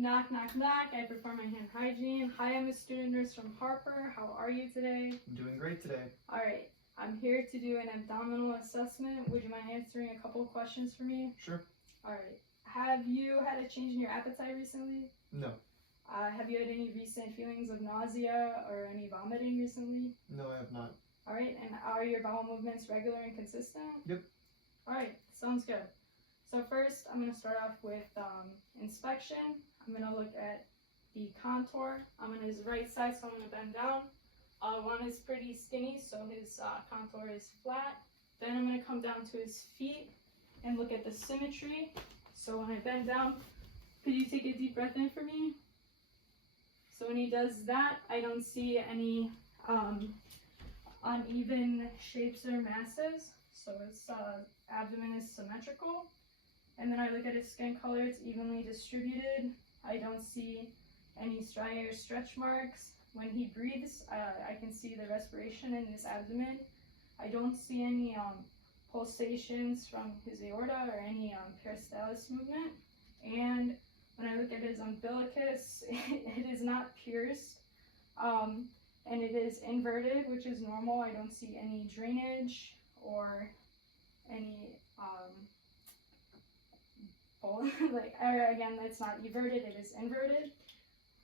Knock, knock, knock. I perform my hand hygiene. Hi, I'm a student nurse from Harper. How are you today? I'm doing great today. All right. I'm here to do an abdominal assessment. Would you mind answering a couple of questions for me? Sure. All right. Have you had a change in your appetite recently? No. Have you had any recent feelings of nausea or any vomiting recently? No, I have not. All right. And are your bowel movements regular and consistent? Yep. All right. Sounds good. So first, I'm going to start off with inspection. I'm going to look at the contour. I'm on his right side, so I'm going to bend down. One is pretty skinny, so his contour is flat. Then I'm going to come down to his feet and look at the symmetry. So when I bend down, could you take a deep breath in for me? So when he does that, I don't see any uneven shapes or masses. So his abdomen is symmetrical. And then I look at his skin color, it's evenly distributed. I don't see any striae or stretch marks. When he breathes, I can see the respiration in his abdomen. I don't see any pulsations from his aorta or any peristalsis movement. And when I look at his umbilicus, it is not pierced, and it is inverted, which is normal. I don't see any drainage or any again, it's not everted, it is inverted,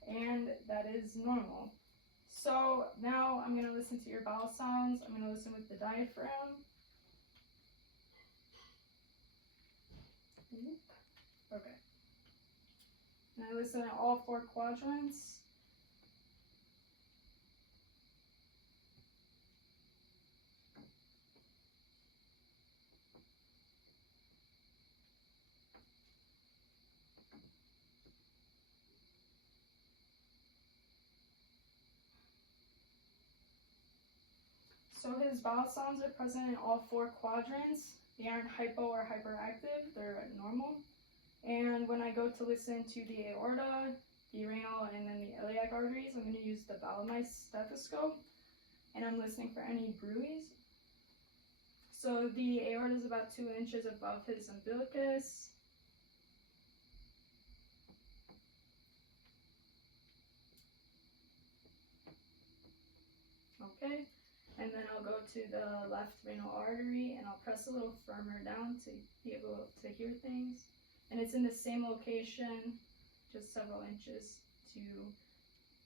and that is normal. So now I'm going to listen to your bowel sounds. I'm going to listen with the diaphragm. Okay. And I listen at all 4 quadrants. So his bowel sounds are present in all 4 quadrants. They aren't hypo or hyperactive, they're normal. And when I go to listen to the aorta, the renal, and then the iliac arteries, I'm going to use the Balamite stethoscope, and I'm listening for any bruits. So the aorta is about 2 inches above his umbilicus. Okay. And then I'll go to the left renal artery and I'll press a little firmer down to be able to hear things. And it's in the same location, just several inches to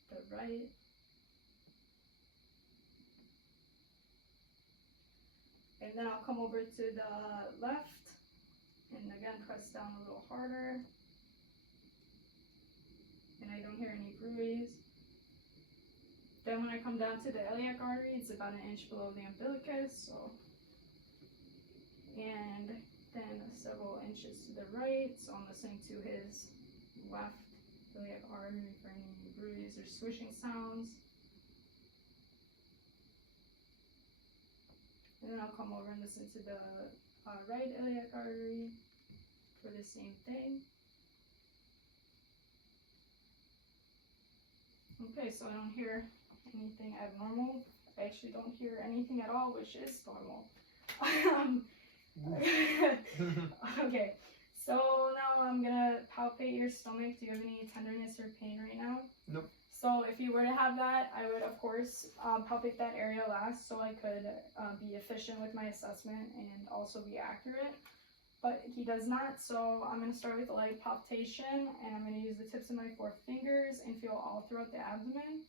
the right. And then I'll come over to the left and again press down a little harder. And I don't hear any bruits. Then when I come down to the iliac artery, it's about 1 inch below the umbilicus, and then several inches to the right, so I'm listening to his left iliac artery for any bruits or swishing sounds. And then I'll come over and listen to the right iliac artery for the same thing. Okay, so I don't hear anything abnormal. I actually don't hear anything at all, which is normal. Okay, so now I'm gonna palpate your stomach. Do you have any tenderness or pain right now? Nope. So if you were to have that, I would of course palpate that area last so I could be efficient with my assessment and also be accurate. But he does not, so I'm going to start with a light palpation, and I'm going to use the tips of my 4 fingers and feel all throughout the abdomen.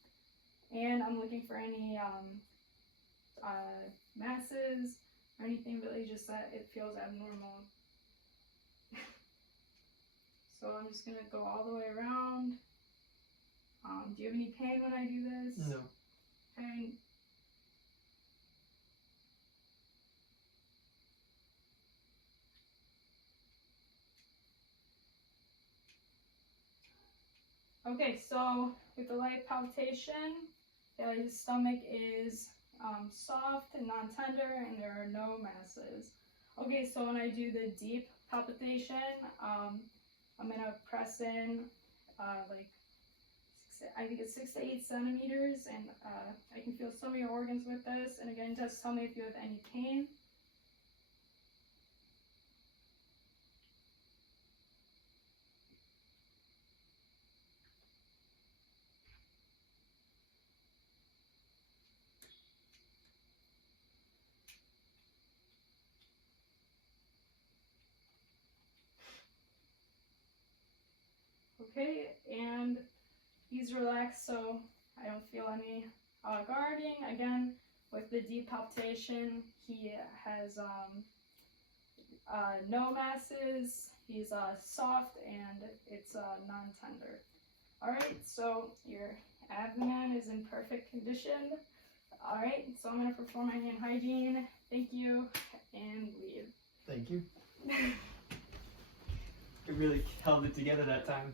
And I'm looking for any masses or anything really just that it feels abnormal. So I'm just going to go all the way around. Do you have any pain when I do this? No. Pain? Okay, so with the light palpation, his stomach is soft and non-tender, and there are no masses. Okay, so when I do the deep palpitation, I'm gonna press in I think it's 6 to 8 centimeters, and I can feel some of your organs with this. And again, just tell me if you have any pain. Okay, and he's relaxed, so I don't feel any guarding. Again, with the deep palpation, he has no masses. He's soft and it's non-tender. Alright, so your abdomen is in perfect condition. Alright, so I'm going to perform my hand hygiene. Thank you, and leave. Thank you. It really held it together that time.